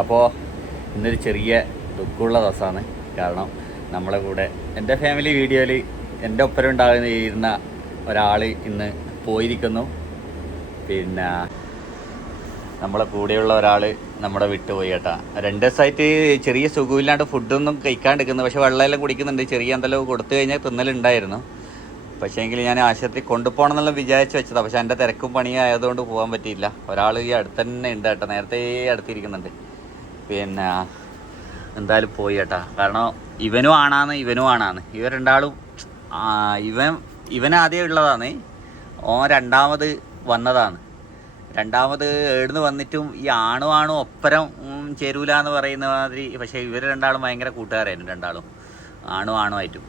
അപ്പോൾ ഇന്നൊരു ചെറിയ ദുഃഖമുള്ള ദിവസമാണ്. കാരണം നമ്മളെ കൂടെ എന്റെ ഫാമിലി വീഡിയോയിൽ എന്റെ ഒപ്പരം ഉണ്ടാകുന്ന ഒരാൾ ഇന്ന് പോയിരിക്കുന്നു. പിന്നെ നമ്മളെ കൂടെയുള്ള ഒരാൾ നമ്മുടെ വിട്ടുപോയി കേട്ടാ. രണ്ട് ദിവസമായിട്ട് ചെറിയ സുഖമില്ലാണ്ട് ഫുഡൊന്നും കഴിക്കാണ്ടിരിക്കുന്നു. പക്ഷെ വെള്ളമെല്ലാം കുടിക്കുന്നുണ്ട്. ചെറിയ എന്തെല്ലാം കൊടുത്തു കഴിഞ്ഞാൽ തിന്നലുണ്ടായിരുന്നു. പക്ഷേ എങ്കിൽ ഞാൻ ആശുപത്രി കൊണ്ടുപോകണം എന്നുള്ള വിചാരിച്ച് വെച്ചതാണ് പക്ഷേ എന്റെ തിരക്കും പണിയായതുകൊണ്ട് പോകാൻ പറ്റിയില്ല. ഒരാൾ ഈ അടുത്ത് തന്നെ ഉണ്ട് കേട്ടോ. നേരത്തെ അടുത്തിരിക്കുന്നുണ്ട്. പിന്നെ എന്തായാലും പോയി കേട്ടാ. കാരണം ഇവനും ആണാന്ന് ഇവനും ആണാന്ന്. ഇവർ രണ്ടാളും ഇവൻ ഇവൻ ആദ്യം ഉള്ളതാണ്. ഓ രണ്ടാമത് വന്നതാണ്. രണ്ടാമത് എഴുന്ന് വന്നിട്ടും ഈ ആണും ആണും ഒപ്പരം ചേരൂല എന്ന് പറയുന്ന മാതിരി പക്ഷേ ഇവർ രണ്ടാളും ഭയങ്കര കൂട്ടുകാരായിരുന്നു രണ്ടാളും. ആണും ആയിട്ടും.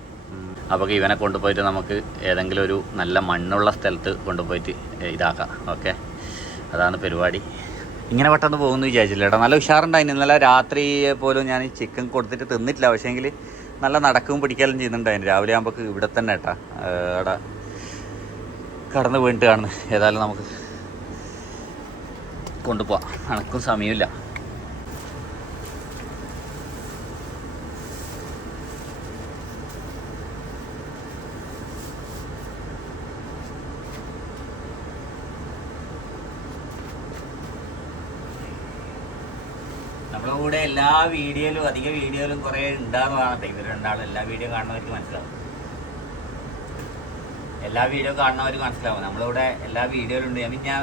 അപ്പോൾ ഇവനെ കൊണ്ടുപോയിട്ട് നമുക്ക് ഏതെങ്കിലും ഒരു നല്ല മണ്ണുള്ള സ്ഥലത്ത് കൊണ്ടുപോയിട്ട് ഇതാക്കാം. ഓക്കെ? അതാണ് പരിപാടി. ഇങ്ങനെ പെട്ടെന്ന് പോകുന്നു വിചാരിച്ചില്ല കേട്ടോ നല്ല ഉഷാറുണ്ടായിരുന്നു ഇന്നലെ രാത്രി പോലും ഞാൻ ചിക്കൻ കൊടുത്തിട്ട് തിന്നിട്ടില്ല. പക്ഷേങ്കിൽ നല്ല നടക്കും പിടിക്കലും ചെയ്യുന്നുണ്ടായിരുന്നു രാവിലെ ആകുമ്പോൾ ഇവിടെ തന്നെ ഏഹ് അവിടെ കടന്ന് വീണിട്ട് കാണുന്നു. ഏതായാലും നമുക്ക് കൊണ്ടുപോവാം. നടക്കും സമയമില്ല. കൂടെ എല്ലാ വീഡിയോയിലും അധിക വീഡിയോയിലും കുറേ ഉണ്ടാകുന്നതാണ് ഇവർ രണ്ടാളും എല്ലാ വീഡിയോ കാണുന്നവർക്ക് മനസ്സിലാവും. എല്ലാ വീഡിയോ കാണുന്നവർക്ക് മനസ്സിലാവും. നമ്മളിവിടെ എല്ലാ വീഡിയോയിലും ഉണ്ട് ഞാൻ ഞാൻ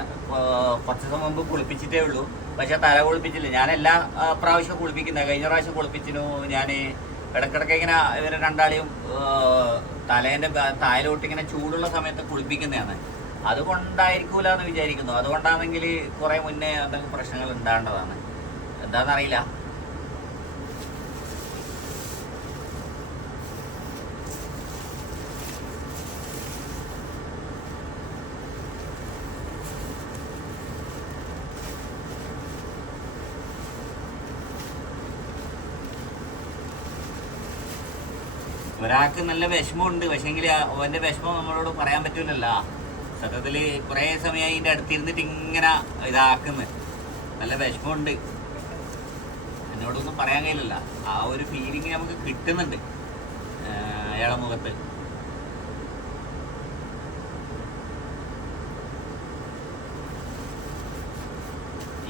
കുറച്ച് ദിവസം മുമ്പ് കുളിപ്പിച്ചിട്ടേ ഉള്ളൂ. പക്ഷെ തല കുളിപ്പിച്ചില്ല. ഞാൻ എല്ലാ പ്രാവശ്യം കുളിപ്പിക്കുന്നത് കഴിഞ്ഞ പ്രാവശ്യം കുളിപ്പിച്ചിനു. ഞാൻ ഇടക്കിടക്ക് ഇങ്ങനെ ഇവരെ രണ്ടാളെയും തലേന്റെ തായലോട്ട് ഇങ്ങനെ ചൂടുള്ള സമയത്ത് കുളിപ്പിക്കുന്നതാണ്. അതുകൊണ്ടായിരിക്കൂല എന്ന് വിചാരിക്കുന്നു. അതുകൊണ്ടാണെങ്കിൽ കുറേ മുന്നേ എന്തെങ്കിലും പ്രശ്നങ്ങൾ ഉണ്ടാകേണ്ടതാണ്. എന്താണെന്നറിയില്ല ഒരാൾക്ക് നല്ല വിഷമമുണ്ട്. പക്ഷേങ്കിൽ അവന്റെ വിഷമം നമ്മളോട് പറയാൻ പറ്റൂലല്ലോ. സത്യത്തിൽ കുറേ സമയം അതിന്റെ അടുത്തിരുന്നിട്ട് ഇങ്ങനെ ഇതാക്കുന്നു. നല്ല വിഷമമുണ്ട്. എന്നോടൊന്നും പറയാൻ കഴിയില്ല ആ ഒരു ഫീലിംഗ് നമുക്ക് കിട്ടുന്നുണ്ട്. അയാളെ മുഖത്ത്.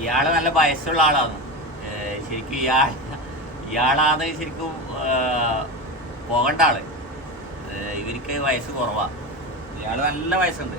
ഇയാൾ നല്ല വയസ്സുള്ള ആളാണ്. ശരിക്കും ഇയാൾ ഇയാളാണ് ശരിക്കും പോകണ്ട ആൾ. ഇവർക്ക് വയസ്സ് കുറവാ. ഇയാൾ നല്ല വയസ്സുണ്ട്.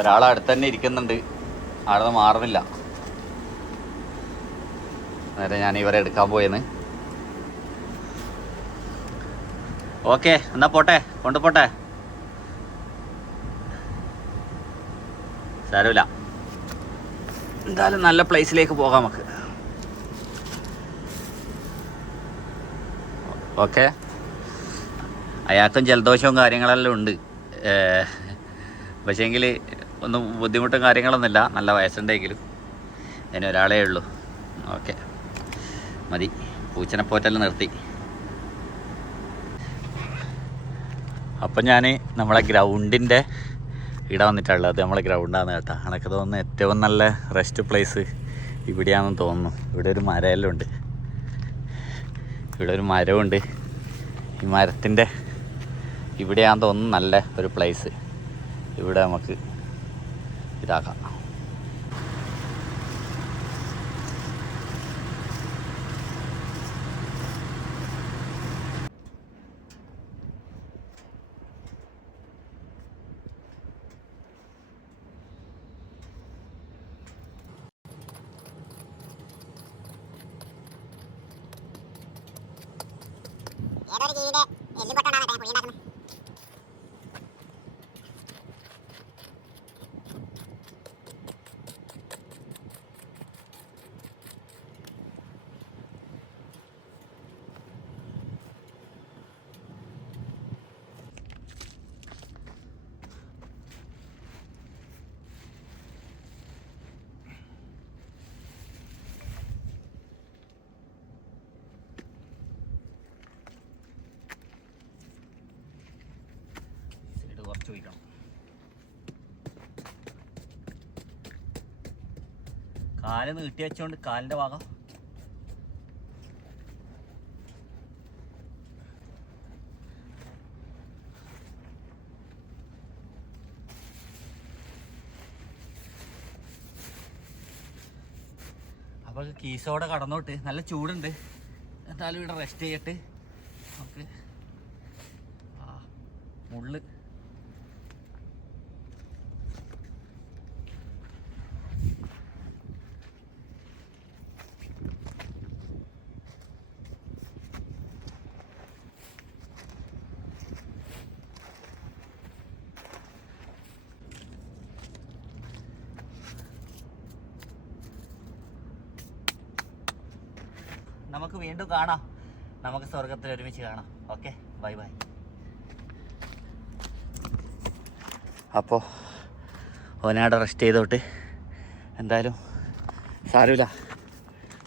ഒരാൾ അടുത്ത് തന്നെ ഇരിക്കുന്നുണ്ട്. അവിടെ മാറുന്നില്ല. നേരെ ഞാൻ ഇവരെ എടുക്കാൻ പോയെന്ന്. ഓക്കെ എന്നാ പോട്ടെ കൊണ്ടുപോട്ടെ സാരമില്ല. എന്തായാലും നല്ല പ്ലേസിലേക്ക് പോകാം നമുക്ക്. ഓക്കെ. അയാൾക്കും ജലദോഷവും കാര്യങ്ങളെല്ലാം ഉണ്ട്. പക്ഷേങ്കിൽ ഒന്നും ബുദ്ധിമുട്ടും കാര്യങ്ങളൊന്നുമില്ല. നല്ല വയസ്സുണ്ടെങ്കിലും. അതിന് ഒരാളേ ഉള്ളൂ. ഓക്കെ. മതി. പൂച്ചനെ പോറ്റൽ നിർത്തി. അപ്പം ഞാൻ നമ്മളെ ഗ്രൗണ്ടിന്റെ ഇട വന്നിട്ടുള്ളത്. നമ്മളെ ഗ്രൗണ്ടാണ് കേട്ടോ. എനിക്ക് തോന്നുന്നു ഏറ്റവും നല്ല റെസ്റ്റ് പ്ലേസ് ഇവിടെയാണെന്ന് തോന്നുന്നു. ഇവിടെ ഒരു മരമെല്ലാം ഉണ്ട് ഇവിടെ ഒരു മരമുണ്ട് ഈ മരത്തിന്റെ ഇവിടെയാണെന്ന് തോന്നുന്നു നല്ല ഒരു പ്ലേസ് ഇവിടെ നമുക്ക് ఇంటికి దాకా ఎవరికి ఇదే ఎల్లు కొట్టడానికి పోయిందాకమే കാൽ നീട്ടി വെച്ചോണ്ട് കാലിന്റെ ഭാഗം. അപ്പൊ കീസോടെ കടന്നോട്ട്. നല്ല ചൂടുണ്ട്. എന്നാലും ഇവിടെ റെസ്റ്റ് ചെയ്യട്ട് നമുക്ക് ആ മുള്ള് നമുക്ക് വീണ്ടും കാണാം. നമുക്ക് സ്വർഗത്തിൽ ഒരുമിച്ച് കാണാം. ഓക്കെ ബൈ ബൈ അപ്പോൾ ഓനാടെ റെസ്റ്റ് ചെയ്തോട്ട്. എന്തായാലും സാരമില്ല.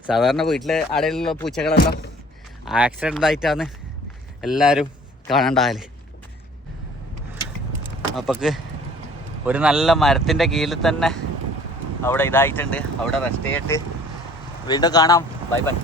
സാധാരണ വീട്ടിലെ അടയിലുള്ള പൂച്ചകളെല്ലാം ആക്സിഡന്റ് ആയിട്ടാണ് എല്ലാവരും കാണണ്ടാൽ അപ്പക്ക് ഒരു നല്ല മരത്തിന്റെ കീഴിൽ തന്നെ അവിടെ ഇതായിട്ടുണ്ട്. അവിടെ റെസ്റ്റ് ചെയ്തിട്ട് വീണ്ടും കാണാം. Bye bye